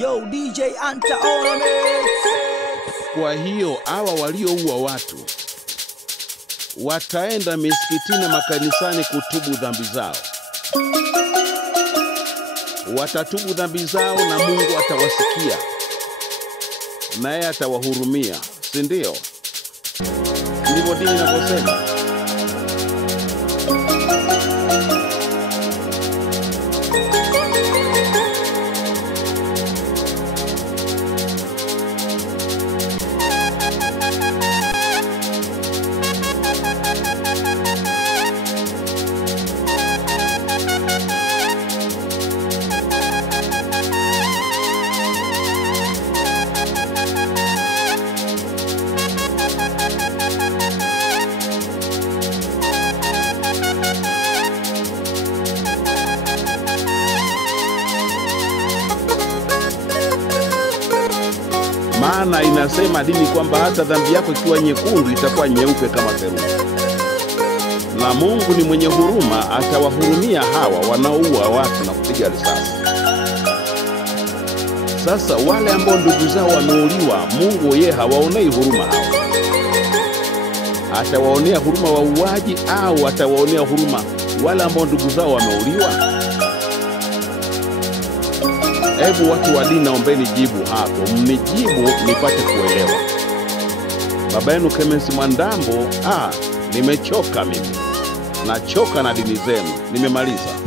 Yo, DJ Anta on a mix. Kwa hiyo hawa walioua watu wataenda misikitini na makanisani kutubu dhambi zao. Watatubu dhambi zao na Mungu atawasikia. Naye atawahurumia, si ndio? Ndivyo dini inavyosema. Maana inasema dini kwamba hata dhambi yako ikiwa nyekundu itakuwa nyeupe kama theluji. Na Mungu ni mwenye huruma, atawahurumia hawa wanaoua watu na kupiga risasi. Sasa wale ambao ndugu zao wameuliwa, Mungu yeye hawaonei huruma hao. Atawaonea huruma wauaji au atawaonea huruma wale ambao ndugu zao wameuliwa? Hebu watu wa dini naombeni jibu hapo, mnijibu nipate kuelewa. Baba yenu Clemence Mwandambo, nimechoka mimi. Nachoka na dini zenu. Nimemaliza.